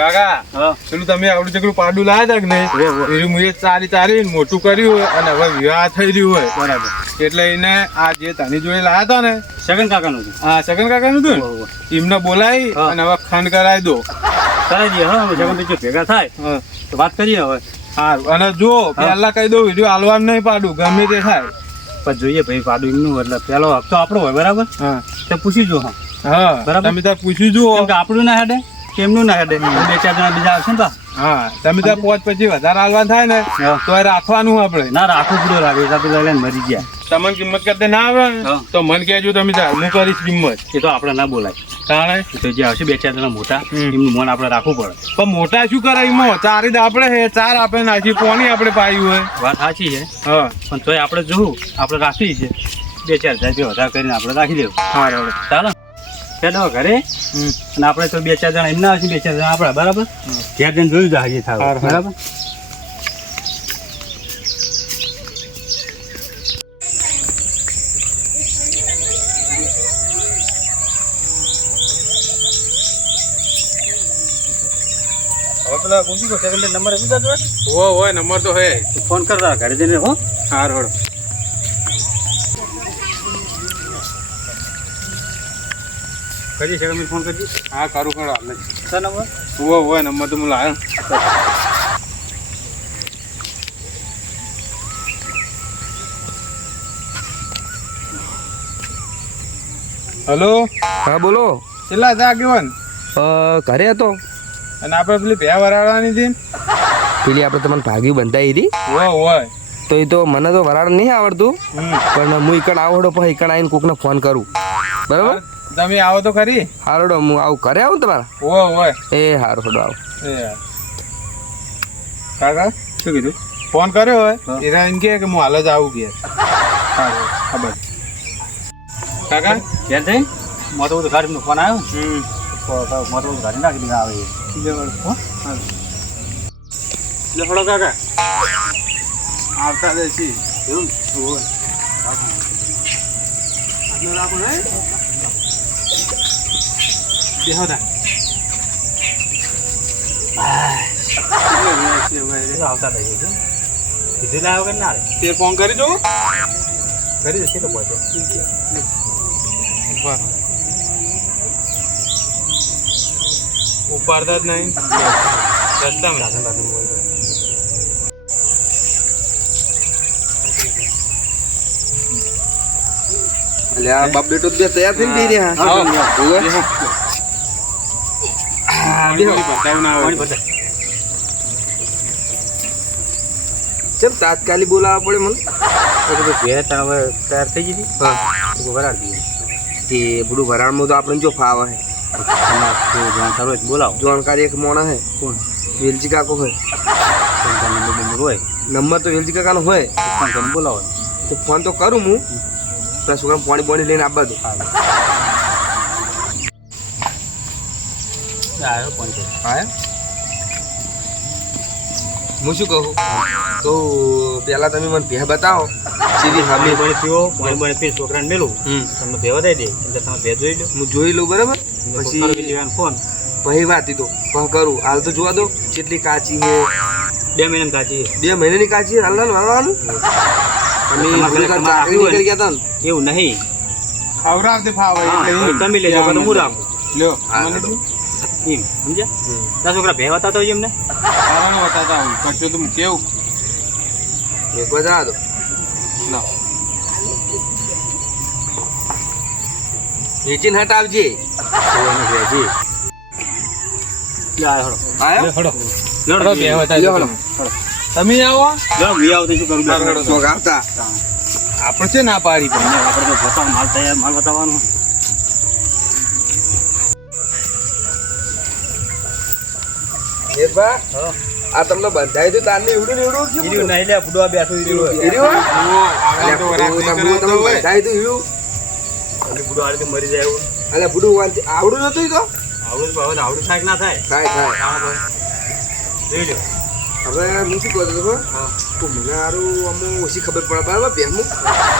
કાકા હા. પેલું તમે આવડું ચકલું પાડું લાવ્યા હતા કે નહીં? મુએ ચારી ચારી મોટું કર્યું હોય અને હવે વિવાહ થઈ રહ્યું હોય. બરાબર. એટલે એને આ જે તાની જોડે લાયા હતા ને સગન કાકાનું હા સગન કાકા હતું એમને બોલાવી અને હવે ખંડ કરાવી દો. કરાવી દઈએ હા સગન બીજો ભેગા થાય હા. તો વાત કરીએ હવે. સારું. અને જો પહેલા કહી દઉં વીડિયો હાલવાનું નહીં પાડું ગમે તે થાય. પણ જોઈએ ભાઈ પાડું એમનું એટલે પેલો હપ્તો આપણો હોય બરાબર? હા. તો પૂછી જો હા. હા બરાબર. તમે ત્યાં પૂછી જુઓ. આપણું ના હેડે? કે એમનું ના હેડે? બે ચાર જણા બીજા આવશે ને પા હા તમે ત્યાં પોચ પછી વધારે હાલવાનું થાય ને તો એ રાખવાનું આપણે. ના રાખવું પૂરો રાખે પેલા લઈને મરી ગયા. તમને કિંમત કરતે ના આવે તો મને કહેજો તમે હું કરીશ કિંમત. એ તો આપણે ના બોલાય. કારણ તો જે આવશે બે ચાર જણા મોટા એમનું મન આપણે રાખવું પડે. પણ મોટા શું કરાય એમાં ચાર આપણે હે ચાર આપણે નાખી પોણી આપણે પાયું હોય? વાત સાચી છે. હા. પણ તોય આપણે જોવું આપણે રાખીએ છે. બે ચાર હજાર વધારે કરીને આપણે રાખી દેવું. હા ચાલો. પેલો ઘરે. હમ. અને આપણે તો બે ચાર જણા એમના આવશે બે ચાર જણા આપણા બરાબર? ઘેર જઈને જોયું જાય જે થાય હારું, હારું. બરાબર? હવે પેલા પૂછી લો સેકન્ડ નંબર આપી દેજો હો હોય નંબર તો હે. ફોન કરતા ઘરે જઈને હો. હાર હળ કરી સેકન્ડ ફોન કરજી. હા કરું કરો આપણે સર નંબર? હો હોય નંબર તો હું લાવ્યો હલો? હા બોલો. કેટલા હતા આગેવાન? ઘરે હતો. અને આપણે પેલી ભે વરાળવાની હતી પેલી આપણે તમને ભાગ્યું બંધાઈ હતી. હો હોય. તો એ તો મને તો વરાળ નહીં આવડતું. પણ હું ઈકડ આવડો પણ ઈકડ આવીને કોકને ફોન કરું. બરાબર? તમે આવો તો ખરી. હારોડો હું આવું ઘરે આવું તમારા? હો હોય એ હારો થોડો આવો. એ. કાકા શું કીધું? ફોન કર્યો હોય. એરા એમ કે હું હાલ જ આવું કે હારો ખબર. કાકા ઘેર જઈને મોટો બધું ગાડીનો ફોન આવ્યો હમ. મોટો બધું ગાડી નાખી દીધા આવે. હો. લફડો કાકા. આવતા દેસી એવું? રાખો ને બેહો તા આવતા થઈ કીધું લાવ્યો કે ના તે ફોન કરી દો કરી દેશે તો પહોંચે ઉપાડતા જ નહીં. રસ્તામાં એટલે આ બાપ બેટો બે તૈયાર થઈને બેહી રહ્યા હા. ઓવે. પાણી બતાવું ના પાણી હોય ભરતા ચમ તાત્કાલિક બોલાવવા પડે મને તો કીધું ઘેર તાર હવે તૈયાર થઈ ગઈ હતી હા તો વરાળ દઈએ તે બધું વરાળમાં તો આપણે જો ફાવે હે તમારે કોઈ જાણ કરો તો બોલાવો જાણકારી એક મોણા હે કોણ વેલજી કાકો હોય કોણ તાર નંબર બંબર હોય નંબર તો વેલજી કાકાનો હોય ફોન કરીને બોલાવો તો ફોન તો કરું હું પેલા છોકરા પાણી પાણી લઈને આવવા દો. હા શું કહું? તો પેલા તમે મને ભેહ બતાવો. સીધી પાણી પણ પીવો પાણી બળી પી છોકરાને મેલું. તમને ભેવા દઈ દે એટલે તમે ભેહ જોઈ લો. હું જોઈ લઉં બરાબર? પછી ફોન પછી વાત દીધો પણ કરું હાલ તો જોવા દો કેટલી કાચી છે. બે મહિના કાચી બે મહિનાની કાચી હાલ હાલ હાલવાનું ચાકરી નીકળી ગયા હતા ને. એવું નહીં. ખવડાવતે ફાવે તો. તમે લેજો પણ હું રાખું. લ્યો હેડો. એમ સમજ્યા? તા છોકરા ભે હતા તો એમને? તારાને બતાવતા હું કશું તું કેવું. એક વાર જવા દો. લાવ. વેચીને હટ આવજે એને ભેજી લે આ આયો હડો હડો લ્યો, હળો. તમે આવો. આવતા. આપણે છે ના પાડી પણ. આપણે તો માલ તૈયાર માલ બતાવવાનું. આ તમને બંધાઈ તો તારને એવડું ને એવડું કેવું ઈર્યું નહીં લે ફુડવા બેઠું ઈર્યું હોય? તો. અને ફુડવા મરી જાય વાંચી- આવડું નતું તો? આવડું આવડું થાય ના થાય. થાય થાય. જોઈ લો હવે હું શું કહું છું તો મને હારું અમુક ઓછી ખબર પડે. બરાબર? પહેલું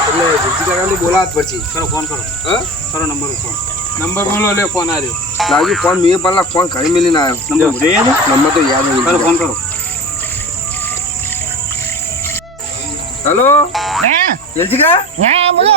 એટલે જલ્દી કાકાને બોલાવવા જ પડશે ચલો ફોન કરો. હા? કરો નંબર ફોન નંબર બોલો લે ફોન આર્યો લાવજો ફોન મેં પહેલા ફોન ઘરે મેલીને આવ્યો. નંબર ભૂલી નંબર તો યાદ નહીં ચલો ફોન કરો. હેલો હા. વેલજીકા હા બોલો.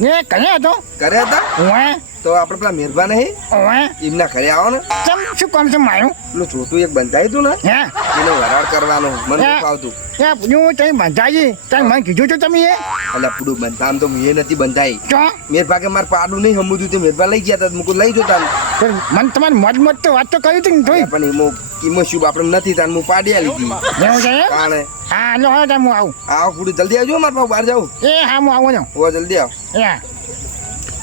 એ કયા હતો? કરે હતા? ઓએ તો આપણે પેલા મેરબા નહીં? ઓએ એમના ઘરે આવો ને. ચમ શું કામ છે માયું પેલું છોટું એક બંધાયું તું ને હે? એને વરાળ કરવાનો મને હે? આવતું. એ પૂછ્યું તમે બંધાજી તમે મને કીધું તો તમે એ? એટલે પૂરું બંધામ તો મેં નથી બંધાઈ. ચો? મેરબા કે મારે પાડું નહીં હમું તે મેરબા લઈ ગયા તા મુકુ લઈ જતા તો મને તમારે મોજ મોજ તો વાત તો કરી હતી ને થોડી પણ એમાં એમાં શું આપણે નથી તાન હું પાડી આલી હતી એવું છે એમ? કારણે હા લો હા હું આવું. આવો પૂરું જલ્દી આવજો મારા પાસે બહાર જાઉં એ હા હું આવું ને ઓ જલ્દી આવ. એ હા.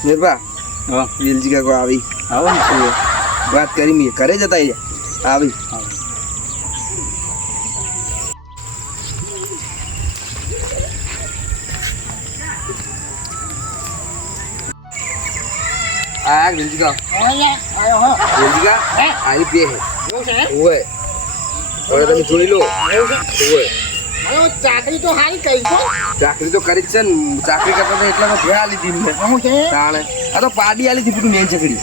મેરબા હા. વેલજી કાકો આવી. આવો ને. વાત કરી મેં ઘરે જતા આવી. આ વેલજી કા ઓય, આયો હો. વેલજી કા? હે? આવી પે હે. ઓય છે? હવે. તમે જોઈ લો. એવું હવે ચાકરી તો હારી કરી છો. ચાકરી તો કરી જ છે ને. ચાકરી કરતા તો એટલામાં ભે લીધી મેં એવું છે? તાણે. આ તો પાડી આલી દીધી મેં ચકડી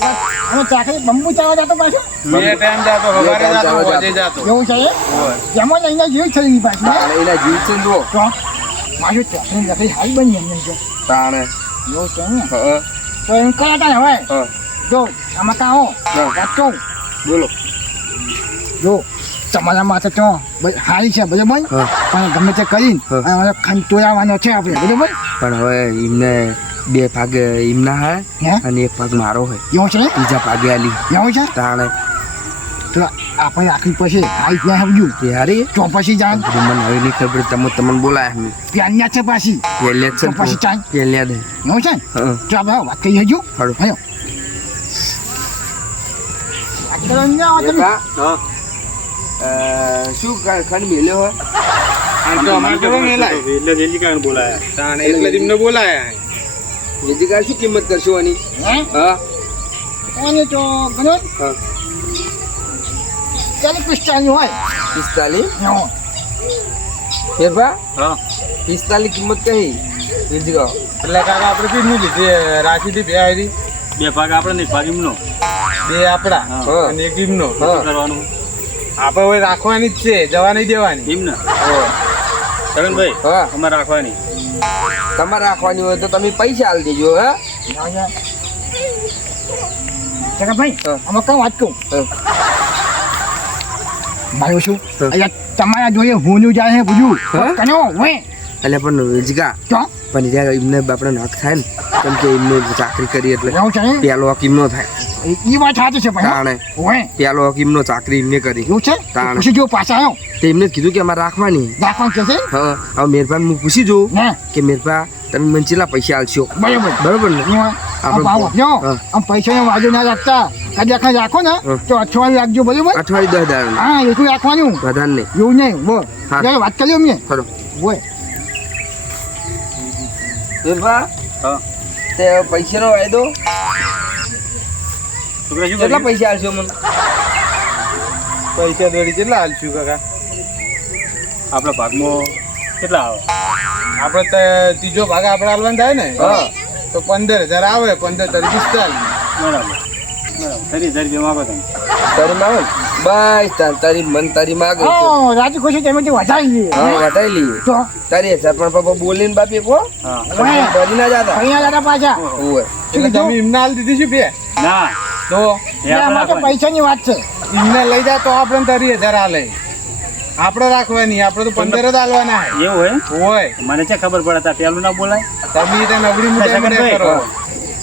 હું ચાકરી બંબુ ચાવા જતો પાછો? મેં ટાઈમ જતો હવારે જતો હોજે જાતો. એવું છે એમ? લઈને જીવ છે ની પાછો. એના જીવ છે જો માજો મારું ચાકરી નથી હારી બની એમને છે. તાણે. એવું છે ને? તો એમ કયા તા હવે હા. જો આમાં કાઓ હો? હા. બોલો. જો તમારા માટે તો હારી છે બરાબર. પણ ગમે તે કરીને. અને હવે ખંતોયાવાનો છે આપણે બરાબર? પણ હવે એમને બે ભાગે એમના હે હે? અને એક ભાગ મારો હે. એવું છે? બીજા ભાગે આલી. એવું છે? તાણે. તો આપણે આખરી પછી હાઈ ત્યાં સમજ્યું કે હારી? તો પછી જાણ. મને હવે નહીં ખબર તમે તમને બોલાય અમે પ્યાન્યા છે પાછી. પહેલે છે પછી ચાલ. ને પહેલે જ. હે. એવું છે? તો આપણે વાત કરી હજુ. હાલો. હયો શું ખંડ મેલ્યો હોય? શું કિંમત કરશો આની? હા? તો ગણો. હા. ચાલીસ પિસ્તાલીસ હોય. પિસ્તાલીસ. ફેરફા હા. પિસ્તાલીસ કિંમત કહી વેદિકા. એટલે કાકા આપણે કેટલું લીધી રાશિથી બે આવી. બે ભાગ આપણે ને એક ભાગ એમનો. બે આપણા હા. અને એક એમનો. કરવાનું? આપણે હવે રાખવાની જ છે જવા નહીં દેવાની. એમ ને. છગનભાઈ હા. અમારે રાખવાની. તમારે રાખવાની હોય તો તમે પૈસા આલી દેજો હા? આવજે. અમે. કઈ વાત કહું? ભાઈ શું? અહીંયા તમારા જોઈએ હુંનું જાય છે હા? કનો વે એટલે પણ તો પણ જ્યાં એમને આપણે નખ થાય ને. કેમ કે એમને ચાકરી કરી એટલે પેલો હક એમનો થાય. એ વાત સાચી છે ભાઈ તાણે. ઓય. પેલો હકીમ એમનો ચાકરી એમને કરી. એવું છે? તાણે. પછી જો પાછા આવ્યો તે એમને કીધું કે અમારે રાખવાની. રાખવા કે છે? હા હવે મેરપા હું પૂછી જોઉં કે મેરપા તમે મને ચેલા પૈસા આલશો? બરાબર. બરાબર ને? આપણે- આમ પૈસાનો વાજો ના રાખતા. કદાચ રાખો ને તો અઠવાડિયું રાખજો બરાબર? અઠવાડિયું દસ દાડા હા એટલું રાખવાનું. વધારે નહીં. એવું નહીં બોલ. હા. વાત કરી અમને. ખરો. બોલ. મેરપા હા. તે પૈસાનો વાયદો છોકરા શું કેટલા? પૈસા આલશો મને? પૈસા દોડી કેટલા આલશું કાકા? આપણા ભાગમાં કેટલા આવે? આપણે તો ત્રીજો ભાગ આપણે હાલવાનો થાય ને? હા. તો પંદર હજાર આવે પંદર તરી પિસ્તાલીસ બરાબર તરી માગો તમે. તારી માગે? બસ તારી મન તારી માગે રાજી ખુશી તમે તો વધારી લઈએ. હા વધારી લઈએ. તો? તારી હજાર પણ પાપા બોલીને બાપી કો હા. ઓય, ના જાતા. અહીંયા પાછા. ઓય એટલે તમે એમને હાલ દીધી શું બે? ના. તો એ આમાં તો. પૈસાની વાત છે. એમને લઈ જાય તો આપણે તરી હજાર હાલે. આપણે રાખવાની આપણે તો પંદર જ હાલવાના. એવું હોય? હોય. મને છે ખબર પડે તા પેલું ના બોલાય. તમે તો નબળી મને કરો.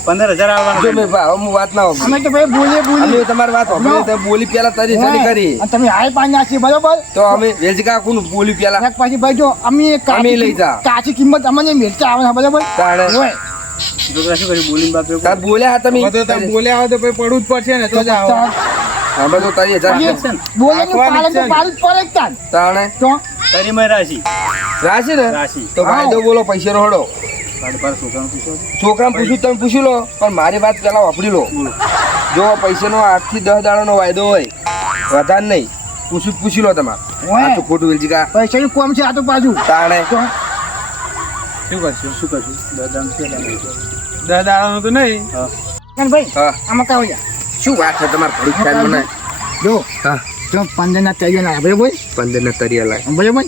પંદર હજાર જો ભાઈ હું વાત ના અમે તો ભાઈ બોલીએ બોલીએ. અમે તમારી વાત સાંભળી તો બોલી પેલા તારી સારી કરી. અને તમે હાય પાણી નાખી બરોબર? તો અમે વેજકા કોણ બોલી પેલા પછી ભાઈ જો અમે કાચી લઈ જા. કાચી કિંમત અમને મિલતા આવે બરોબર? ઓય, છોકરા શું કર્યું? બોલીને બાપે તાર બોલ્યા હતા હવે તો તમે બોલ્યા હોય તો પછી પડવું જ પડશે ને તો જાઓ અમે તો તારી હજાર પછી છે ને? બોલેનું રાખવાની પાલન તો જ છે પાડવું જ ને. પડે જ તાણે? તો? તારી માં રાશિ. રાશી ને? રાશિ. તો ફાયદો બોલો પૈસા રોડો છોકરાને પૂછો પૂછ્યું તમે પૂછી લો પણ મારી વાત પેલા વાપરી લો. જો પૈસાનો આઠથી દસ દાડાનો વાયદો હોય વધારે નહીં. પૂછું પૂછી લો તમારે. આ તો ખોટું વેલજીકા પૈસાનું કોમ છે આ તો બાજુ તાણે? શું કરશું? શું કરશું? દાદા દસ દાડાનું તો નહીં. ભાઈ આમાં કાવ શું વાત છે તમારે ઘડી ટાઈમ મને જો હા. તો પંદર ના ના બરાબર પંદર ના તરિયા બરાબર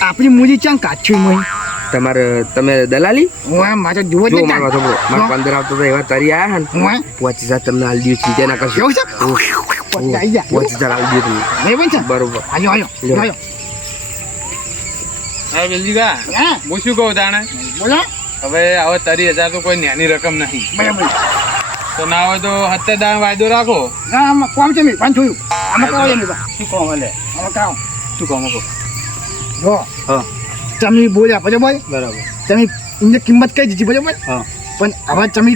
આપણી મૂજી ચાં કાચી મોઈ તમારે તમે દલાલી? હું આ મારે જુઓ જો જ મારો તો મારા પંદર આવતો તો એવા તરી આયા હું પચીસ હજાર તમને હાલ દઉં ચિંતા ના કરશો. એવું આવી. જા હજાર હાલ બરાબર બરોબર. હાલો હાલો હા વેલજીગા હા. હું શું કહું તાણે? બોલો. હવે હવે તરી હજાર તો કોઈ નાની રકમ નહીં. બરાબર તો ના હોય તો હત્તે દાણ વાયદો રાખો. ના આમાં કોમ છે મેં પાંચ જોયું આમાં કાવ યાર મેં શું કહો હલે? આમાં કાવ શું કહો કહો જો હા. તમે બોલ્યા બરાબર? બરાબર. તમે એમને કિંમત કહી દીધી બરાબર? હા. પણ હવે તમે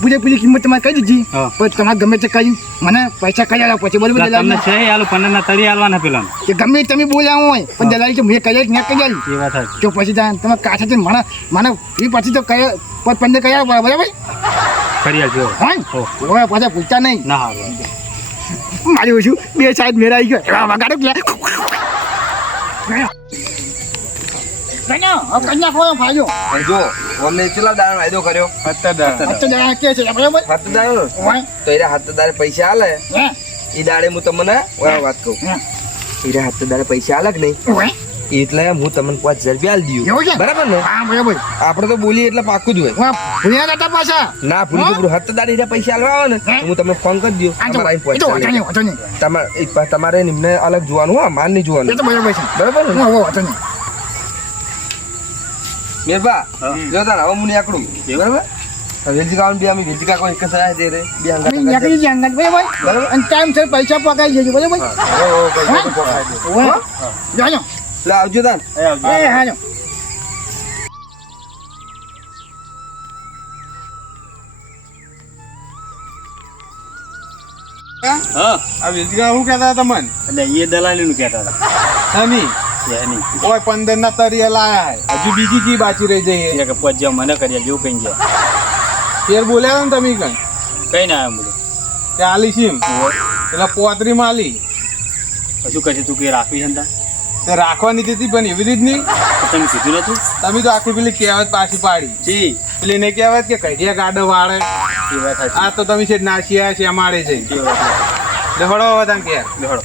પૂરેપૂરી કિંમત તમારે કહી દીધી. પછી પણ તમારે ગમે તે કહી મને પૈસા કઈ આવ્યા પછી બરાબર તમને દલાલી છે હાલો પંદર ના તળી આલવાના પેલા. કે ગમે તમે બોલ્યા હોય પણ દલાલી કે મેં કહી ને કહી આવી એ વાત તો પછી ત્યાં તમે કાઠાથી મને મને એ પછી તો કહે પછી પંદર કહી આવ્યા બરાબર? કરી આવજો હા? પાછા પૂછતા નહીં. ના હા મારી ઓછું બે સાઈડ મેરા આવી ગયો. એવા વગાડો કે કન્યા કન્યા કોઈ ફાયો જો. અમને કેટલા દાડા વાયદો કર્યો? હત્તે દાણ અત્યારે જણા કે છે બરાબર? હાથ દાડો તો એના હાથ દાડે પૈસા આલે? એ દાડે હું તમને વાત કહું. હે. એના દાડે પૈસા આલે કે નહીં? એટલે હું તમને પાંચ હજાર રૂપિયા આલી દઉં બરાબર ને? હા બરાબર. આપણે તો બોલીએ એટલે પાકું જ હોય. ભૂલ્યા હતા પાછા. ના ભૂલી ગયું હાથ દાડે એના પૈસા આલવા આવે ને હું. તમને ફોન કરી દઉં. તમારે તમારે નિમને અલગ જોવાનું હા માન નહીં જોવાનું બરાબર ને? મેરબા. જો તાર હવે હું નીકળું. બરાબર? વેજીકા બે અમે વેજીકા કોઈ એક જ થયા રે. બે અંગા નીકળી જઈએ અંગત બરાબર? બરાબર. અને ટાઈમ સર પૈસા પકાઈ જજો બરાબર? હા? જાજો. એટલે આવજો તાર એ આવજો. એ હાજો હા? આ વેલજીગા શું કહેતા તમને? એટલે એ દલાલી નું કહેતા હતા. એની ઓય પંદર ના તરી લાયા હજી હજુ બીજી કી બાચી રહી જઈએ? કે પજ્યા મને કરી જેવું કઈ જાય. ફેર બોલ્યા ને તમે કઈ? કઈ ના આવ્યા બોલે. તે આલી છે એટલે પોતરી માં આલી. શું કહે તું કે રાખવી છે તે? રાખવાની હતી પણ એવી રીત નહીં તમે કીધું નતું? તમે તો આખી પેલી કહેવત પાછી પાડી. જી. પેલી એને કહેવત કે કઢિયા ગાડો વાળે? આ તો તમે છે નાસિયા છે. અમારે છે. લેવડો હવે તમે કે બેહડો